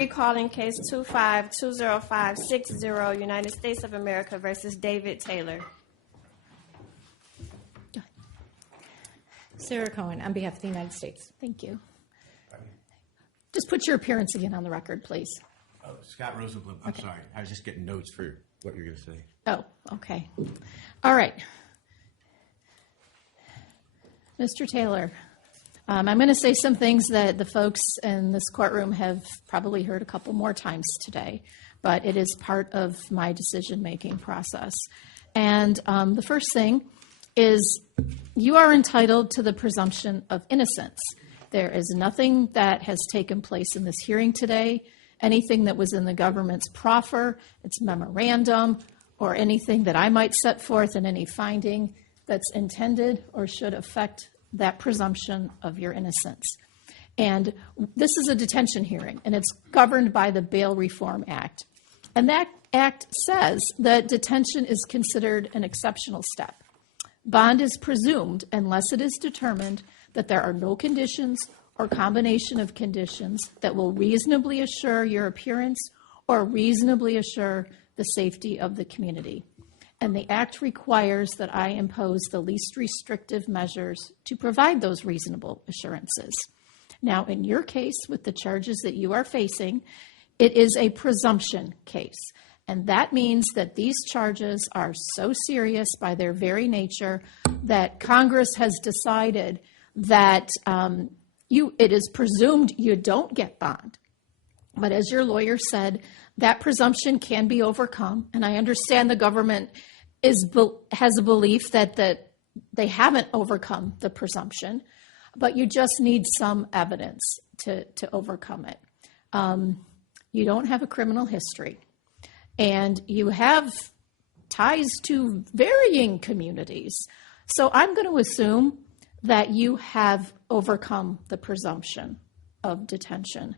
Recalling case 2520560, United States of America versus David Taylor. Sarah Cohen, on behalf of the United States. Thank you. Just put your appearance again on the record, please. Oh, Scott Rosenblum. I'm sorry. I was just getting notes for what you're going to say. Oh, okay. All right. Mr. Taylor, I'm going to say some things that the folks in this courtroom have probably heard a couple more times today, but it is part of my decision-making process. And the first thing is you are entitled to the presumption of innocence. There is nothing that has taken place in this hearing today, anything that was in the government's proffer, its memorandum, or anything that I might set forth in any finding that's intended or should affect that presumption of your innocence. And this is a detention hearing, and it's governed by the Bail Reform Act. And that act says that detention is considered an exceptional step. Bond is presumed unless it is determined that there are no conditions or combination of conditions that will reasonably assure your appearance or reasonably assure the safety of the community. And the act requires that I impose the least restrictive measures to provide those reasonable assurances. Now, in your case, with the charges that you are facing, it is a presumption case. And that means that these charges are so serious by their very nature that Congress has decided that it is presumed you don't get bond. But as your lawyer said, that presumption can be overcome. And I understand the government has a belief that they haven't overcome the presumption, but you just need some evidence to overcome it. You don't have a criminal history, and you have ties to varying communities. So I'm going to assume that you have overcome the presumption of detention.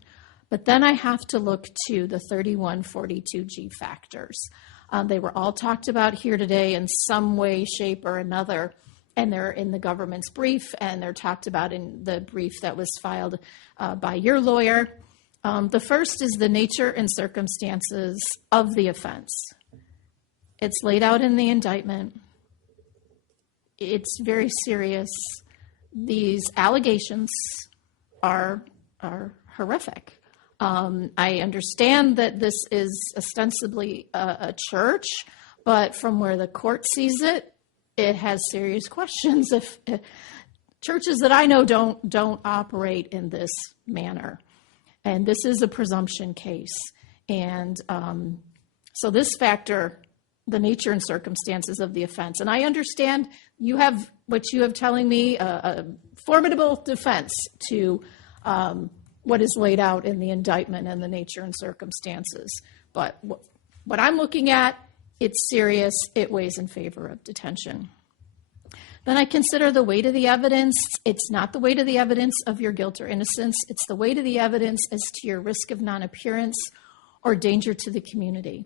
But then I have to look to the 3142G factors. They were all talked about here today in some way, shape, or another, and they're in the government's brief, and they're talked about in the brief that was filed by your lawyer. The first is the nature and circumstances of the offense. It's laid out in the indictment. It's very serious. These allegations are horrific. I understand that this is ostensibly a church, but from where the court sees it, it has serious questions. If churches that I know don't operate in this manner, and this is a presumption case, and so this factor, the nature and circumstances of the offense, and I understand you have what you have telling me a formidable defense to what is laid out in the indictment and the nature and circumstances. But what I'm looking at, it's serious. It weighs in favor of detention. Then I consider the weight of the evidence. It's not the weight of the evidence of your guilt or innocence. It's the weight of the evidence as to your risk of non-appearance or danger to the community.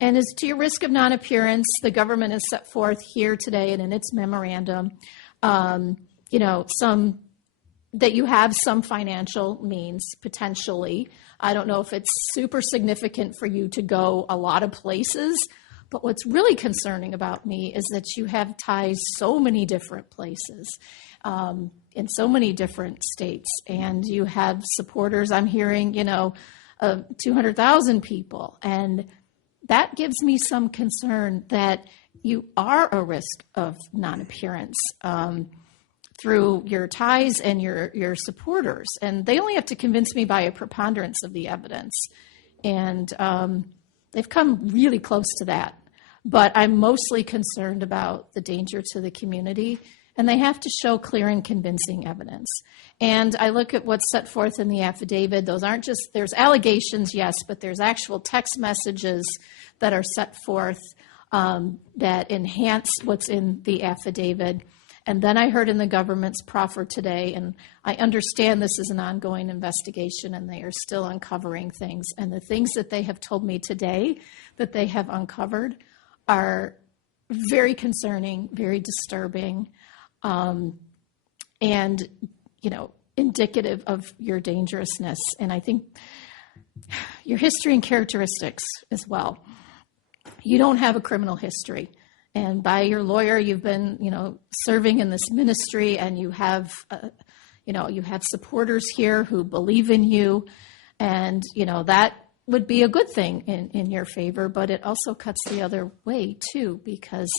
And as to your risk of non-appearance, the government has set forth here today and in its memorandum, that you have some financial means, potentially. I don't know if it's super significant for you to go a lot of places, but what's really concerning about me is that you have ties so many different places, in so many different states, and you have supporters, I'm hearing, of 200,000 people, and that gives me some concern that you are a risk of non-appearance through your ties and your supporters. And they only have to convince me by a preponderance of the evidence. And they've come really close to that. But I'm mostly concerned about the danger to the community. And they have to show clear and convincing evidence. And I look at what's set forth in the affidavit. Those aren't just, there's allegations, yes, but there's actual text messages that are set forth that enhance what's in the affidavit. And then I heard in the government's proffer today, and I understand this is an ongoing investigation and they are still uncovering things. And the things that they have told me today that they have uncovered are very concerning, very disturbing, and, indicative of your dangerousness. And I think your history and characteristics as well. You don't have a criminal history. And by your lawyer, you've been, serving in this ministry, and you have supporters here who believe in you. And, that would be a good thing in your favor, but it also cuts the other way too, because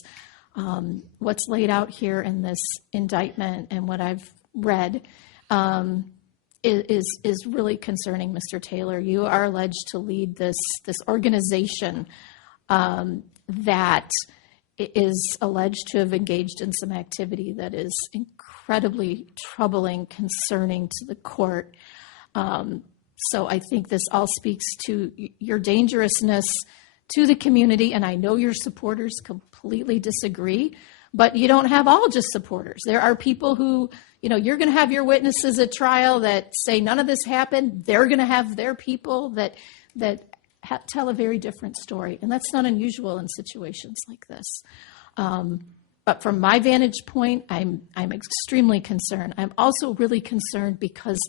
what's laid out here in this indictment and what I've read is really concerning, Mr. Taylor. You are alleged to lead this organization that is alleged to have engaged in some activity that is incredibly troubling, concerning to the court. So I think this all speaks to your dangerousness to the community, and I know your supporters completely disagree, but you don't have all just supporters. There are people who, you're going to have your witnesses at trial that say none of this happened. They're going to have their people that tell a very different story, and that's not unusual in situations like this. But from my vantage point, I'm extremely concerned. I'm also really concerned because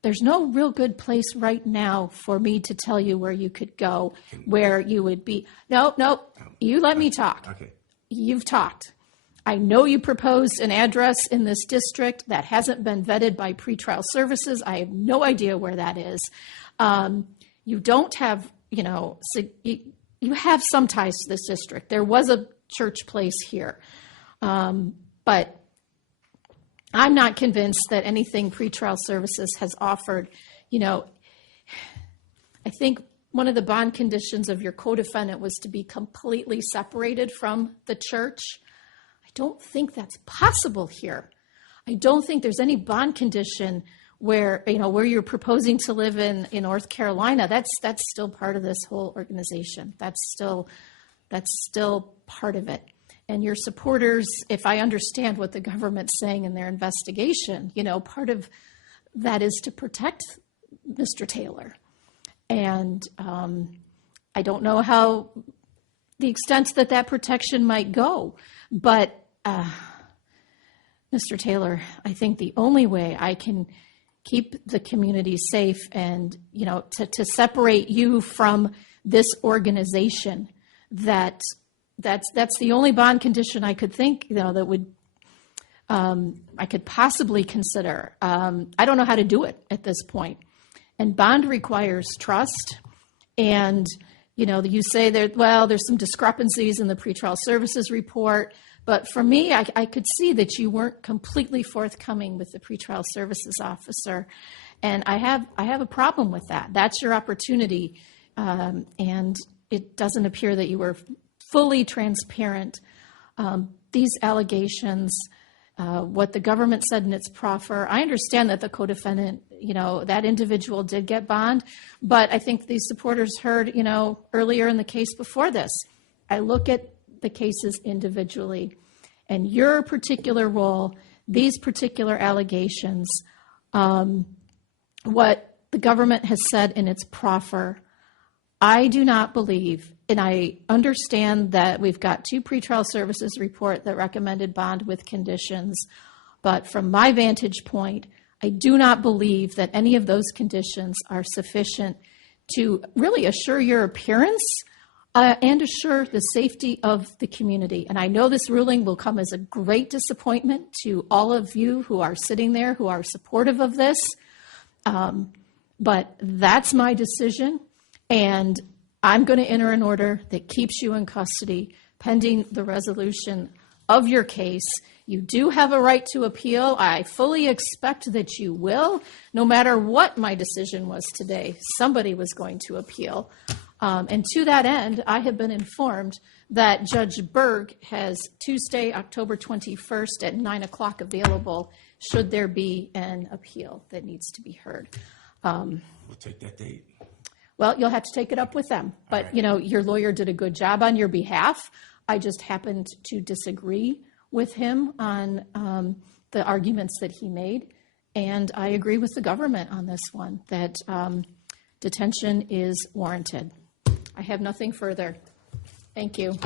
there's no real good place right now for me to tell you where you could go, where you would be. No, you let me talk. Okay. You've talked. I know you proposed an address in this district that hasn't been vetted by pretrial services. I have no idea where that is. You don't have, you have some ties to this district. There was a church place here. But I'm not convinced that anything pretrial services has offered. I think one of the bond conditions of your co-defendant was to be completely separated from the church. I don't think that's possible here. I don't think there's any bond condition where you're proposing to live in North Carolina. That's still part of this whole organization. That's still part of it. And your supporters, if I understand what the government's saying in their investigation, part of that is to protect Mr. Taylor. And I don't know how the extent that protection might go. But Mr. Taylor, I think the only way I can keep the community safe and, to separate you from this organization, that's the only bond condition I could think, that would I could possibly consider. I don't know how to do it at this point. And bond requires trust. And, you say there's some discrepancies in the pretrial services report. But for me, I could see that you weren't completely forthcoming with the pretrial services officer. And I have a problem with that. That's your opportunity. And it doesn't appear that you were fully transparent. These allegations, what the government said in its proffer, I understand that the co-defendant, that individual did get bond, but I think these supporters heard, earlier in the case before this, I look at the cases individually, and your particular role, these particular allegations, what the government has said in its proffer, I do not believe, and I understand that we've got 2 pretrial services report that recommended bond with conditions, but from my vantage point, I do not believe that any of those conditions are sufficient to really assure your appearance and assure the safety of the community. And I know this ruling will come as a great disappointment to all of you who are sitting there, who are supportive of this, but that's my decision. And I'm going to enter an order that keeps you in custody pending the resolution of your case. You do have a right to appeal. I fully expect that you will. No matter what my decision was today, somebody was going to appeal. And to that end, I have been informed that Judge Berg has Tuesday, October 21st at 9 o'clock available should there be an appeal that needs to be heard. We'll take that date. Well, you'll have to take it up with them. But, right. Your lawyer did a good job on your behalf. I just happened to disagree with him on the arguments that he made. And I agree with the government on this one, that detention is warranted. I have nothing further. Thank you.